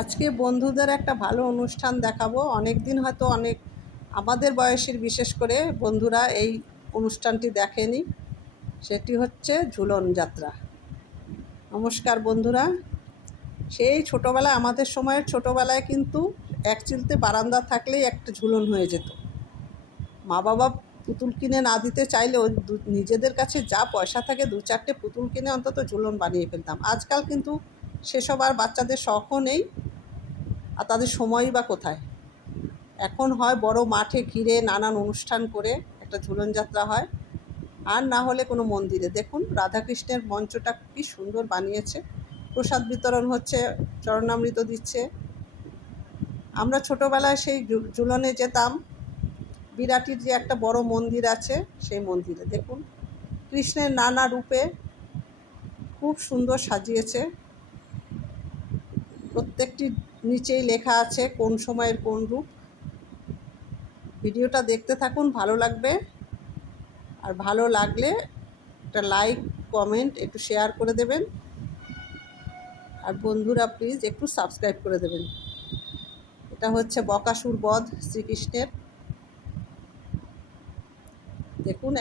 আজকে বন্ধুদের একটা ভালো অনুষ্ঠান দেখাবো। অনেক দিন হয়তো আমাদের বয়সের বিশেষ করে বন্ধুরা এই অনুষ্ঠানটি দেখেনি। সেটি হচ্ছে ঝুলন যাত্রা। নমস্কার বন্ধুরা। সেই ছোটোবেলায়, আমাদের সময়ের ছোটোবেলায় কিন্তু এক চিলতে বারান্দা থাকলেই একটা ঝুলন হয়ে যেত। মা বাবা পুতুল কিনে না দিতে চাইলেও নিজেদের কাছে যা পয়সা থাকে 2-4টে পুতুল কিনে অন্তত ঝুলন বানিয়ে ফেলতাম। আজকাল কিন্তু সেসব আর বাচ্চাদের শখও নেই, আর তাদের সময়ই বা কোথায়। এখন হয় বড় মাঠে ঘিরে নানান অনুষ্ঠান করে একটা ঝুলন যাত্রা হয়, আর না হলে কোনো মন্দিরে। দেখুন রাধাকৃষ্ণের মঞ্চটা কী সুন্দর বানিয়েছে, প্রসাদ বিতরণ হচ্ছে, চরণামৃত দিচ্ছে। আমরা ছোটোবেলায় সেই ঝুলনে যেতাম। বিরাটির যে একটা বড় মন্দির আছে, সেই মন্দিরে দেখুন কৃষ্ণের নানা রূপে খুব সুন্দর সাজিয়েছে। প্রত্যেকটি নিচেই লেখা আছে কোন সময়ের কোন রূপ। ভিডিওটা দেখতে থাকুন, ভালো লাগবে। আর ভালো লাগলে একটা লাইক, কমেন্ট, একটু শেয়ার করে দেবেন। আর বন্ধুরা প্লিজ একটু সাবস্ক্রাইব করে দেবেন। এটা হচ্ছে বকাসুর বধ শ্রীকৃষ্ণের। দেখুন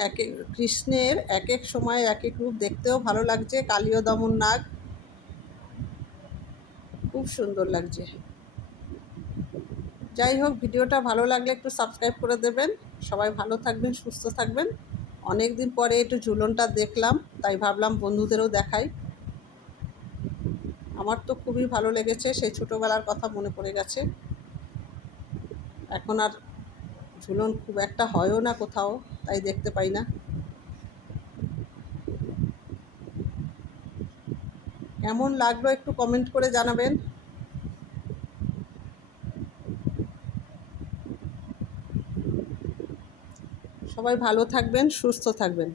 কৃষ্ণের এক এক সময় এক এক রূপ, দেখতেও ভালো লাগছে। কালীয় দমন নাগ, খুব সুন্দর লাগছে। যাই হোক, ভিডিওটা ভালো লাগলে একটু সাবস্ক্রাইব করে দেবেন। সবাই ভালো থাকবেন, সুস্থ থাকবেন। অনেক দিন পরে একটু ঝুলনটা দেখলাম, তাই ভাবলাম বন্ধুদেরও দেখাই। আমার তো খুবই ভালো লেগেছে, সেই ছোটোবেলার কথা মনে পড়ে গেছে। এখন আর ঝুলন খুব একটা হয়ও না কোথাও, তাই দেখতে পাই না। কেমন লাগলো একটু কমেন্ট করে জানাবেন। সবাই ভালো থাকবেন, সুস্থ থাকবেন।